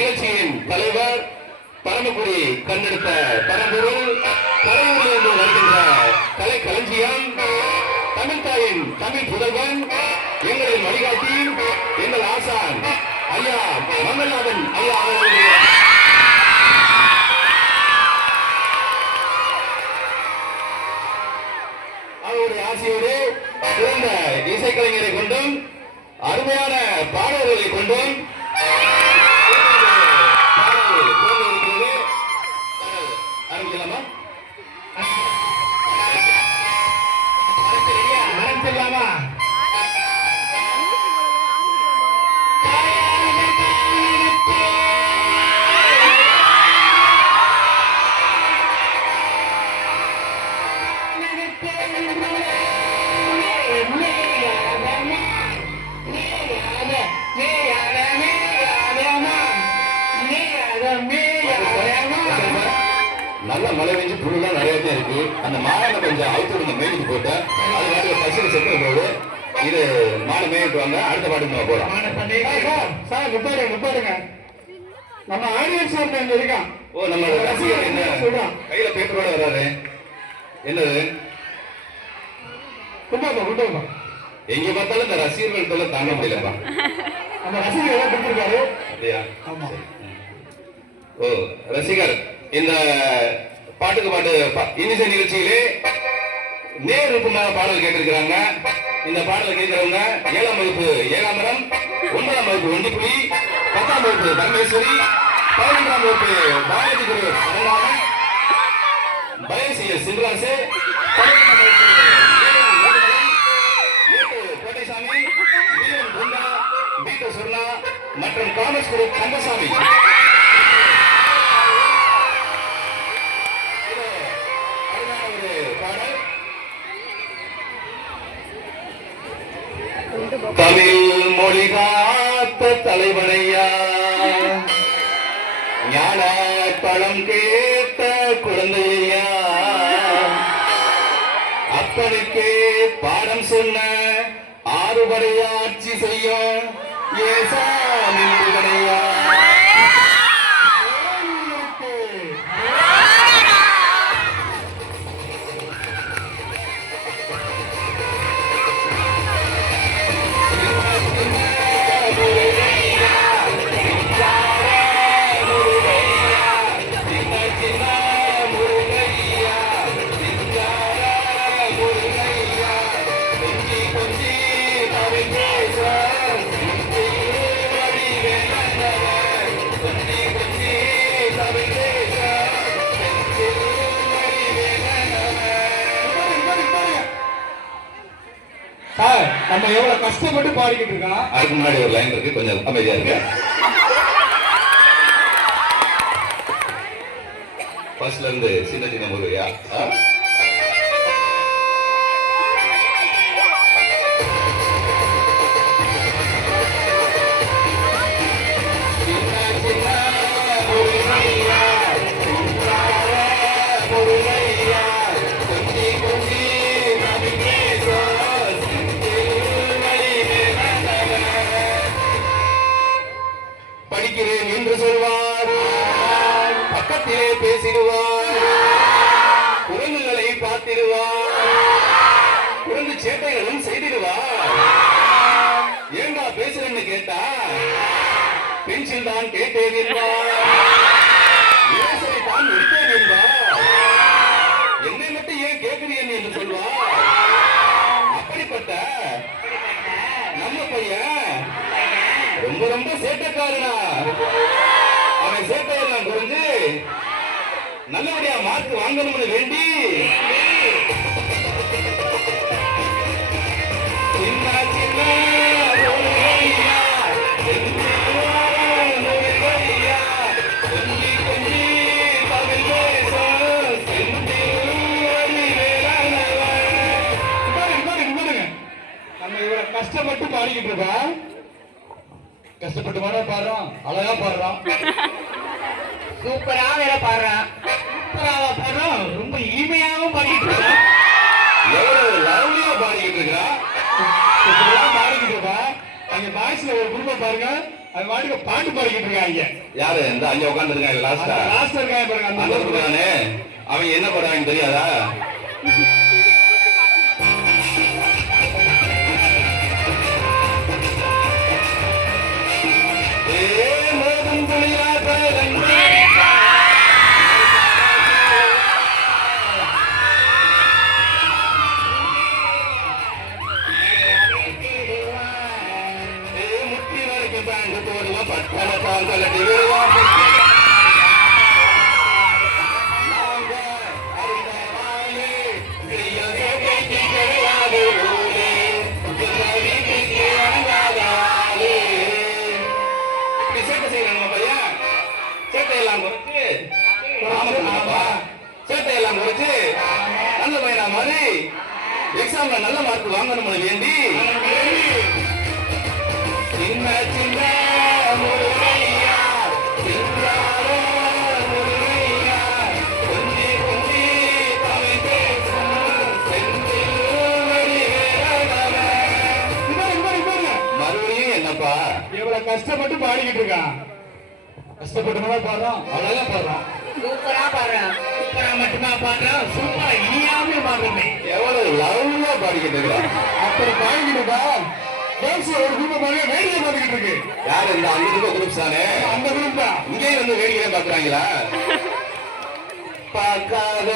நிகழ்ச்சியின் தலைவர் பரமக்குடி கண்டெடுத்த பரம்பொருள் கலைஞரிலிருந்து வருகின்ற கலை களஞ்சியம் தமிழ்தாயின் தமிழ் புதல்வன் எங்களின் வழிகாட்டி எங்கள் ஆசான் ஐயா மங்கள்நாதன் ஐயா அவருடைய ஆசையோடு சிறந்த இசைக்கலைஞரை கொண்டும் அருமையான பாடல்களை கொண்டும் ஆரம்பிக்கலாமா? ஆரம்பிச்சிடலாமா? நல்ல மழை பெஞ்சு புழுலாம் நிறைய தான் இருக்கு. அந்த மாலை கொஞ்சம் அவுத்து விடுங்க, மேய்க்கு போட்டு அது வாட்டில பசுக்கு செட்டு போகுது. இது மாலை மேய்ட்டு வாங்க, அடுத்த பாட்டுக்கு நம்ம போறோம். சார் நிப்பாடுங்க. நம்ம ஆடியன்ஸ் இங்க இருக்கான். ஓ, நம்ம ரசிகர் என்ன கையில பேப்பரோட வராரு? என்னது? குண்டாப்பா எங்க பார்த்தாலும் இந்த ரசிகர்கள் தொல்லை தாங்க முடியலப்பா. நம்ம ரசிகர் எல்லாம் கொடுத்துருக்காரு. அப்படியா? ஆமா. ஓ, ரசிகர் இந்த பாட்டுக்கு பாட்டு இன்னிசை நிகழ்ச்சியிலே நேருக்குமான பாடல் கேட்டிருக்கிறாங்க. இந்த பாடலை கேட்கிறவங்க 7ஆம் வகுப்பு ஏகாம்பரம், 9ஆம் வகுப்பு ஒண்டிப்புலி, 10ஆம் வகுப்பு தர்மேஸ்வரி, 11ஆம் வகுப்பு பாரதி குரு அரங்காமன், பயசிய சிவராசு, 12ஆம் வகுப்பு கோட்டைசாமி, பிருந்தா, பீட்டு சுர்ணா மற்றும் காமர்ஸ் குரு கந்தசாமி. தமிழ் மொழி காத்த தலைவனையா, ஞான பழம் கேட்ட குழந்தையா, அப்பனுக்கே பாடம் சொன்ன ஆறுபடை ஆட்சி செய்ய ஏசா நின்றுகனையா. நம்ம எவ்வளவு கஷ்டப்பட்டு பாடிக்கிட்டு இருக்கோம். அதுக்கு முன்னாடி ஒரு லைன் இருக்கு, கொஞ்சம் அமைதியா இருக்கு. ஃபர்ஸ்ட்ல இருந்து சின்ன சின்ன முருகையா. படிக்கிறேன் என்று சொல்வார், பக்கத்திலே பேசிடுவார், குரங்குகளை பார்த்திடுவார், குரங்கு சேட்டைகளும் செய்திடுவார். ஏண்டா பேசுறேன்னு கேட்டா பென்சில் தான் கேட்டேன் என்பார், இலசை தான் எடுத்தேன் என்பார், என்னை மட்டும் ஏன் கேட்கிறீன் என்று சொல்வார். அப்படிப்பட்ட நம்ம பையன் ரொம்ப ரொம்ப சேட்டைக்காரனா. அவன் சேட்டையெல்லாம் குறைஞ்சு நல்லபடியா மார்க் வாங்கணும்னு வேண்டி நம்ம இவரை கஷ்டப்பட்டு பாடிக்கிட்டு இருக்கா. கஷ்டப்பட்டு பாட பாடுறான், அழகா பாடுறான், சூப்பரா வேற பாடுறான், சூப்பராவா பாடுறான், ரொம்ப இனிமையாவும் பாடிக்கிட்டு இருக்கான். எவ்வளவு லவ்லியா பாடிக்கிட்டு இருக்கா, பாடிக்கிட்டு இருக்கா. அங்க பாய்ஸ்ல ஒரு குடும்பம் பாருங்க, அது வாட்டுக்கு பாட்டு பாடிக்கிட்டு இருக்காங்க. யாரு இந்த அங்க உட்கார்ந்து இருக்காங்க லாஸ்டா லாஸ்டா இருக்காங்க பாருங்க அந்த இருக்கானே அவன் என்ன பண்றாங்க தெரியாதா? சேட்டையெல்லாம் குறைச்சு நல்ல பையனா மாதிரி எக்ஸாம்ல நல்ல மார்க் வாங்கணும் வேண்டி சின்ன சின்ன முருகையா சிங்கார முருகையா கொஞ்சி கொஞ்சி தமிழ் பேசும் செந்தில் மறுபடியும் என்னப்பா இவ்வளவு கஷ்டப்பட்டு பாடிக்கிட்டு இருக்கான். கஷ்டப்பட்டு பாடுறோம், அவ்வளவு பாடுறோம். சூப்பரா பாடுறேன். சூப்பரா மட்டுமா பாடுறோம், சூப்பரா இனியாவே பாடுறோமே. எவ்வளவு லவ்லா பாடிக்கிட்டு இருக்கா. அப்படி பாடிக்கிட்டுக்கா ஒரு குரூப் பாருங்க வேடிக்கை பார்த்துக்கிட்டு இருக்கு. யாரு இந்த அந்த குரூப் தானே? அந்த குரூப் தான். இங்கே வந்து வேடிக்கை பாக்குறாங்களா? பார்க்காத